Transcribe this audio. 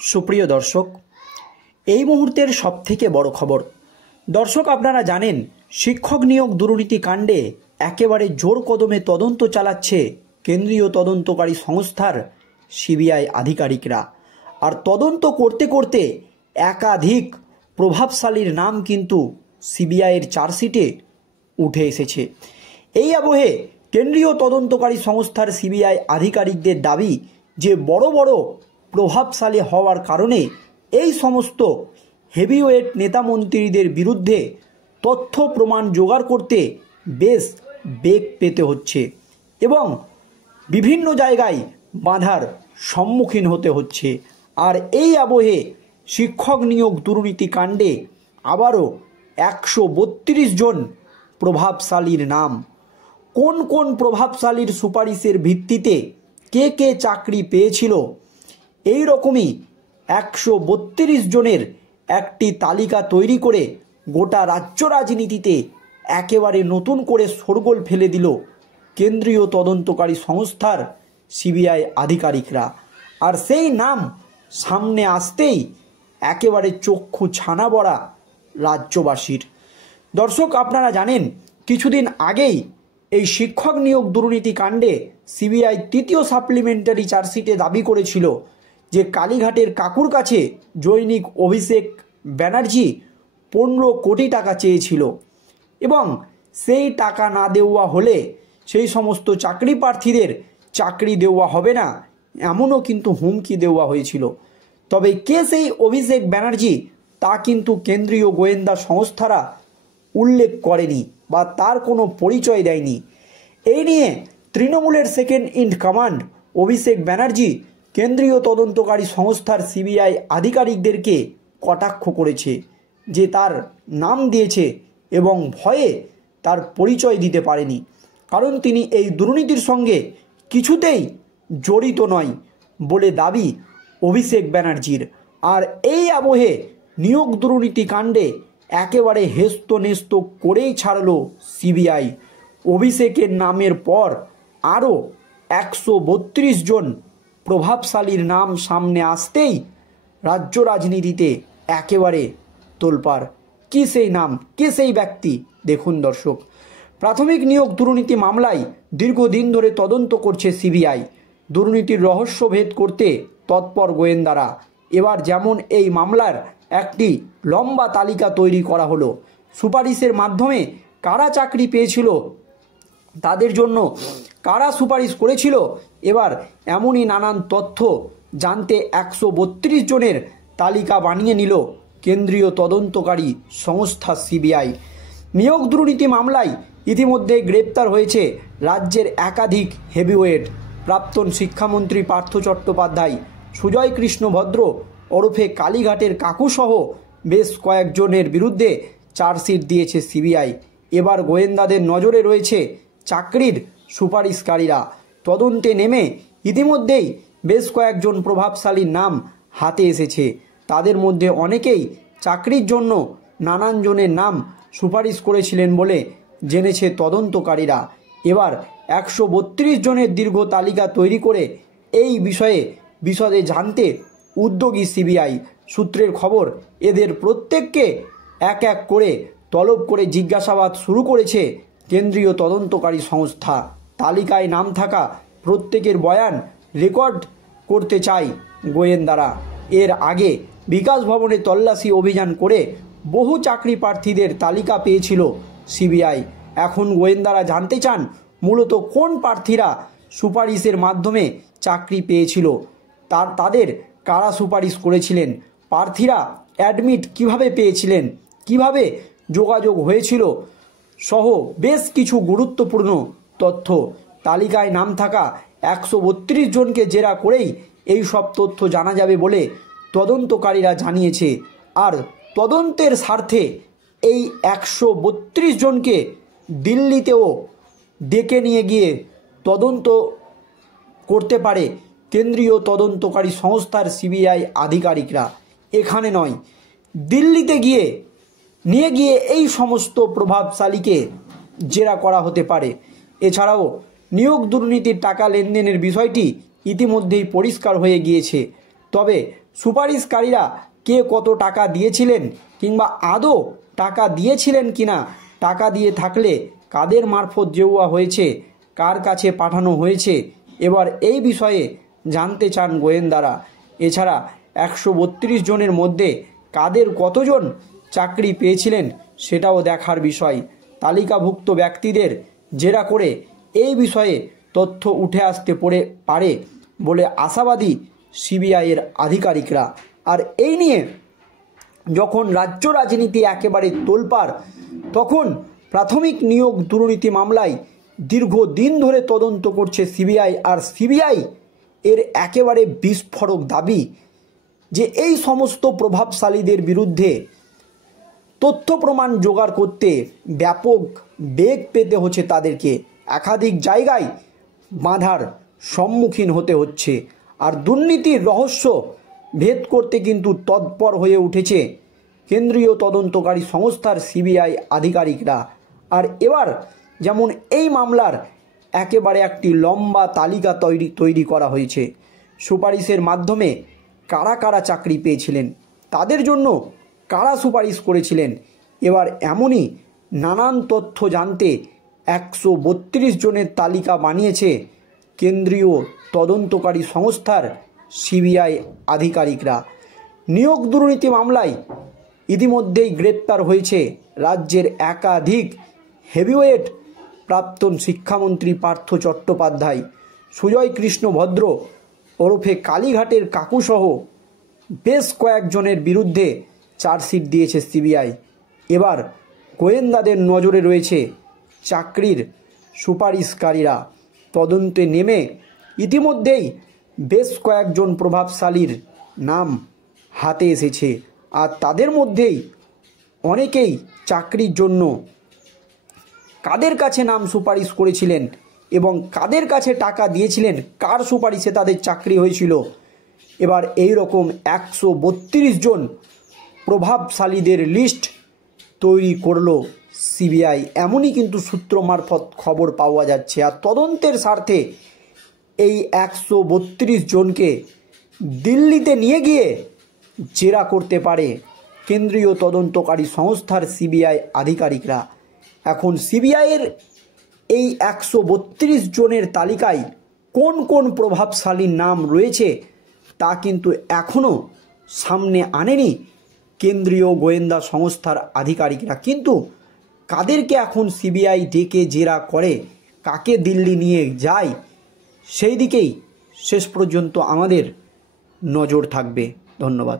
সুপ্রিয় দর্শক, এই মুহূর্তের সবথেকে বড় খবর। দর্শক, আপনারা জানেন শিক্ষক নিয়োগ দুর্নীতি কাণ্ডে একেবারে জোর কদমে তদন্ত চালাচ্ছে কেন্দ্রীয় তদন্তকারী সংস্থার সিবিআই আধিকারিকরা। আর তদন্ত করতে করতে একাধিক প্রভাবশালীর নাম কিন্তু সিবিআইয়ের চার্জশিটে উঠে এসেছে। এই আবহে কেন্দ্রীয় তদন্তকারী সংস্থার সিবিআই আধিকারিকদের দাবি যে বড় বড় প্রভাবশালী হওয়ার কারণে এই সমস্ত হেভিওয়েট নেতামন্ত্রীদের বিরুদ্ধে তথ্য প্রমাণ জোগাড় করতে বেশ বেগ পেতে হচ্ছে এবং বিভিন্ন জায়গায় বাধার সম্মুখীন হতে হচ্ছে। আর এই আবহে শিক্ষক নিয়োগ দুর্নীতি কাণ্ডে আবারও 132 জন প্রভাবশালীর নাম। কোন কোন প্রভাবশালীর সুপারিশের ভিত্তিতে কে কে চাকরি পেয়েছিল, এই রকমই 132 জনের একটি তালিকা তৈরি করে গোটা রাজ্য রাজনীতিতে একেবারে নতুন করে শোরগোল ফেলে দিল কেন্দ্রীয় তদন্তকারী সংস্থার সিবিআই আধিকারিকরা। আর সেই নাম সামনে আসতেই একেবারে চক্ষু ছানা বড়া রাজ্যবাসীর। দর্শক, আপনারা জানেন কিছুদিন আগেই এই শিক্ষক নিয়োগ দুর্নীতি কাণ্ডে সিবিআই তৃতীয় সাপ্লিমেন্টারি চার্জশিটে দাবি করেছিল যে কালীঘাটের কাকুর কাছে জৈনিক অভিষেক ব্যানার্জি 15 কোটি টাকা চেয়েছিল এবং সেই টাকা না দেওয়া হলে সেই সমস্ত চাকরি প্রার্থীদের চাকরি দেওয়া হবে না, এমনও কিন্তু হুমকি দেওয়া হয়েছিল। তবে কে সেই অভিষেক ব্যানার্জি তা কিন্তু কেন্দ্রীয় গোয়েন্দা সংস্থারা উল্লেখ করেনি বা তার কোনো পরিচয় দেয়নি। এই নিয়ে তৃণমূলের second in command Abhishek Banerjee কেন্দ্রীয় তদন্তকারী সংস্থার সিবিআই আধিকারিকদেরকে কটাক্ষ করেছে যে তার নাম দিয়েছে এবং ভয়ে তার পরিচয় দিতে পারেনি, কারণ তিনি এই দুর্নীতির সঙ্গে কিছুতেই জড়িত নয় বলে দাবি অভিষেক ব্যানার্জির। আর এই আবহে নিয়োগ দুর্নীতি কাণ্ডে একেবারে হেস্তনেস্ত করেই ছাড়ল সিবিআই। অভিষেকের নামের পর আরও 132 জন প্রভাবশালীর নাম সামনে আসতেই রাজ্য রাজনীতিতে একেবারে তোলপাড়। কী সেই নাম, কে সেই ব্যক্তি? দেখুন দর্শক, প্রাথমিক নিয়োগ দুর্নীতি মামলায় দীর্ঘদিন ধরে তদন্ত করছে সিবিআই। দুর্নীতির রহস্য ভেদ করতে তৎপর গোয়েন্দারা। এবার যেমন এই মামলার একটি লম্বা তালিকা তৈরি করা হলো। সুপারিশের মাধ্যমে কারা চাকরি পেয়েছিল, তাদের জন্য কারা সুপারিশ করেছিল, এবার এমনই নানান তথ্য জানতে 132 জনের তালিকা বানিয়ে নিল কেন্দ্রীয় তদন্তকারী সংস্থা সিবিআই। নিয়োগ দুর্নীতি মামলায় ইতিমধ্যে গ্রেপ্তার হয়েছে রাজ্যের একাধিক হেভিওয়েট। প্রাক্তন শিক্ষামন্ত্রী পার্থ চট্টোপাধ্যায়, সুজয় কৃষ্ণ ভদ্র ওরফে কালীঘাটের কাকুসহ বেশ কয়েকজনের বিরুদ্ধে চার্জশিট দিয়েছে সিবিআই। এবার গোয়েন্দাদের নজরে রয়েছে চাকরির সুপারিশকারীরা। তদন্তে নেমে ইতিমধ্যেই বেশ কয়েকজন প্রভাবশালীর নাম হাতে এসেছে। তাদের মধ্যে অনেকেই চাকরির জন্য নানান জনের নাম সুপারিশ করেছিলেন বলে জেনেছে তদন্তকারীরা। এবার 132 জনের দীর্ঘ তালিকা তৈরি করে এই বিষয়ে বিশদে জানতে উদ্যোগী সিবিআই। সূত্রের খবর, এদের প্রত্যেককে এক এক করে তলব করে জিজ্ঞাসাবাদ শুরু করেছে কেন্দ্রীয় তদন্তকারী সংস্থা। তালিকায় নাম থাকা প্রত্যেকের বয়ান রেকর্ড করতে চায় গোয়েন্দারা। এর আগে বিকাশ ভবনে তল্লাশি অভিযান করে বহু চাকরি প্রার্থীদের তালিকা পেয়েছিল সিবিআই। এখন গোয়েন্দারা জানতে চান মূলত কোন প্রার্থীরা সুপারিশের মাধ্যমে চাকরি পেয়েছিল, তাদের কারা সুপারিশ করেছিলেন, প্রার্থীরা অ্যাডমিট কিভাবে পেয়েছিলেন, কিভাবে যোগাযোগ হয়েছিল সহ বেশ কিছু গুরুত্বপূর্ণ তথ্য। তালিকায় নাম থাকা 132 জনকে জেরা করেই এই সব তথ্য জানা যাবে বলে তদন্তকারীরা জানিয়েছে। আর তদন্তের স্বার্থে এই 132 জনকে দিল্লিতেও ডেকে নিয়ে গিয়ে তদন্ত করতে পারে কেন্দ্রীয় তদন্তকারী সংস্থার সিবিআই আধিকারিকরা। এখানে নয়, দিল্লিতে নিয়ে গিয়ে এই সমস্ত প্রভাবশালীকে জেরা করা হতে পারে। এছাড়াও নিয়োগ দুর্নীতির টাকা লেনদেনের বিষয়টি ইতিমধ্যেই পরিষ্কার হয়ে গিয়েছে। তবে সুপারিশকারীরা কে কত টাকা দিয়েছিলেন কিংবা আদৌ টাকা দিয়েছিলেন কিনা, টাকা দিয়ে থাকলে কাদের মারফত দেওয়া হয়েছে, কার কাছে পাঠানো হয়েছে, এবার এই বিষয়ে জানতে চান গোয়েন্দারা। এছাড়া 132 জনের মধ্যে কাদের কতজন চাকরি পেয়েছিলেন সেটাও দেখার বিষয়। তালিকাভুক্ত ব্যক্তিদের জেরা করে এই বিষয়ে তথ্য উঠে আসতে পারে বলে আশাবাদী সিবিআইয়ের আধিকারিকরা। আর এই নিয়ে যখন রাজ্য রাজনীতি একেবারে তোলপাড়, তখন প্রাথমিক নিয়োগ দুর্নীতি মামলায় দীর্ঘদিন ধরে তদন্ত করছে সিবিআই। আর সিবিআই এর একেবারে বিস্ফোরক দাবি যে এই সমস্ত প্রভাবশালীদের বিরুদ্ধে তথ্য প্রমাণ জোগাড় করতে ব্যাপক বেগ পেতে হচ্ছে তাদেরকে, একাধিক জায়গায় বাধার সম্মুখীন হতে হচ্ছে। আর দুর্নীতির রহস্য ভেদ করতে কিন্তু তৎপর হয়ে উঠেছে কেন্দ্রীয় তদন্তকারী সংস্থার সিবিআই আধিকারিকরা। আর এবার যেমন এই মামলার একেবারে একটি লম্বা তালিকা তৈরি করা হয়েছে। সুপারিশের মাধ্যমে কারা কারা চাকরি পেয়েছিলেন, তাদের জন্য কারা সুপারিশ করেছিলেন, এবার এমনই নানান তথ্য জানতে 132 জনের তালিকা বানিয়েছে কেন্দ্রীয় তদন্তকারী সংস্থার সিবিআই আধিকারিকরা। নিয়োগ দুর্নীতি মামলায় ইতিমধ্যেই গ্রেপ্তার হয়েছে রাজ্যের একাধিক হেভিওয়েট প্রাক্তন শিক্ষামন্ত্রী পার্থ চট্টোপাধ্যায়, সুজয় কৃষ্ণ ভদ্র ওরফে কালীঘাটের কাকুসহ বেশ কয়েকজনের বিরুদ্ধে চার্জশিট দিয়েছে সিবিআই। এবার গোয়েন্দাদের নজরে রয়েছে চাকরির সুপারিশকারীরা। তদন্তে নেমে ইতিমধ্যেই বেশ কয়েকজন প্রভাবশালীর নাম হাতে এসেছে। আর তাদের মধ্যেই অনেকেই চাকরির জন্য কাদের কাছে নাম সুপারিশ করেছিলেন এবং কাদের কাছে টাকা দিয়েছিলেন, কার সুপারিশে তাদের চাকরি হয়েছিল, এবার এই রকম 132 জন প্রভাবশালীদের লিস্ট তৈরি করলো সিবিআই, এমনই কিন্তু সূত্র মারফত খবর পাওয়া যাচ্ছে। আর তদন্তের স্বার্থে এই 132 জনকে দিল্লিতে নিয়ে গিয়ে জেরা করতে পারে কেন্দ্রীয় তদন্তকারী সংস্থার সিবিআই আধিকারিকরা। এখন সিবিআইয়ের এই 132 জনের তালিকায় কোন কোন প্রভাবশালীর নাম রয়েছে তা কিন্তু এখনও সামনে আনেনি কেন্দ্রীয় গোয়েন্দা সংস্থার আধিকারিকরা। কিন্তু কাদেরকে এখন সিবিআই ডেকে জেরা করে, কাকে দিল্লি নিয়ে যায়, সেই দিকেই শেষ পর্যন্ত আমাদের নজর থাকবে। ধন্যবাদ।